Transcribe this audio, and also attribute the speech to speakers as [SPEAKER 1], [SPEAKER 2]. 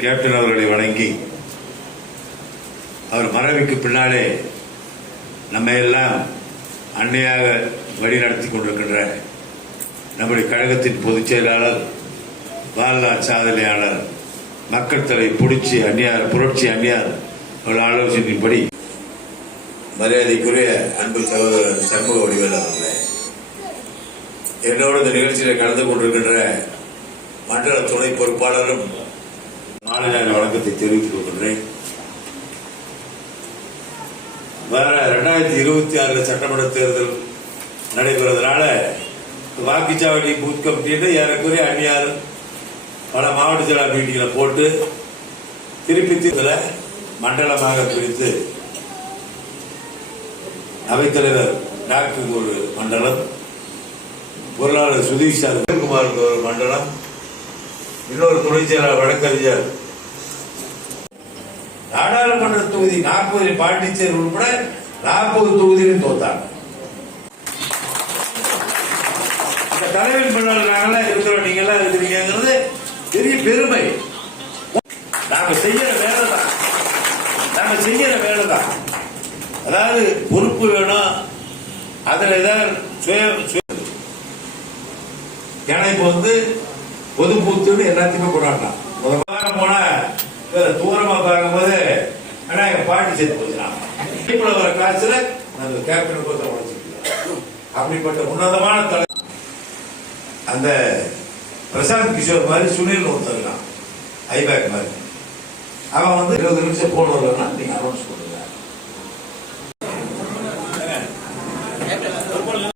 [SPEAKER 1] Captain அவர்களை வணங்கி அவர் மறைவுக்கு பின்னாலே நம்ம எல்லாம் அன்னையாக வழிநடத்தி கொண்டிருக்கின்ற நம்முடைய கழகத்தின் பொதுச் செயலாளர் வாழ்நாள் சாதனையாளர் மக்கள் தலை புடிச்சி அந்நியார் புரட்சி அந்நியார். அவர்கள் ஆலோசனையின்படி மரியாதைக்குரிய அன்பு சகோதரர் சண்முக வடிவேல் அவர்களே என்னோடு இந்த நிகழ்ச்சியில் கலந்து கொண்டிருக்கின்ற மண்டல துணை பொறுப்பாளரும் மாநில வழக்கத்தை வணக்கத்தை தெரிவித்துக் கொள்கின்றேன். வர ரெண்டாயிரத்தி இருபத்தி ஆறுல சட்டமன்ற தேர்தல் நடைபெறதுனால வாக்குச்சாவடி பூத் கமிட்டின்னு ஏறக்குறைய அந்நியார் பல மாவட்ட செயலர் மீட்டிங்களை போட்டு திருப்பி திருத்தல மண்டலமாக பிரித்து அவைத்தலைவர் டாக்டருக்கு ஒரு மண்டலம் பொருளாளர் சுதீஷ் சார் குமாருக்கு ஒரு மண்டலம் இன்னொரு துணை செயலாளர் வழக்கறிஞர். நாடாளுமன்ற தொகுதி நாற்பது பாண்டிச்சேரி உட்பட நாற்பது தொகுதியிலும் தோத்தாங்க தலைவர் பின்னால் நாங்களாம் இருக்கிறோம் நீங்க வேலை தான் நாங்க செய்யற வேலை தான் அதாவது பொறுப்பு வேணும் அதுல ஏதாவது ஏன்னா இப்ப வந்து பொது பூத்துன்னு எல்லாத்தையுமே கொண்டாடலாம் முதல் வாரம் போனா தூரமா தூரமா பார்க்கும்போது ஆனா எங்க பாட்டி சேர்த்து போச்சுனாங்க இப்ப வர காசுல நாங்க கேப்டன் கொடுத்த உழைச்சிருக்கோம் அப்படிப்பட்ட உன்னதமான தலை. அந்த பிரசாந்த் கிஷோர் மாதிரி சுனில் ஒருத்தர் இருக்கான். ஐபேக் மாதிரி. அவன் வந்து இருபது நிமிஷம் போன் வரலன்னா நீங்க அனௌன்ஸ்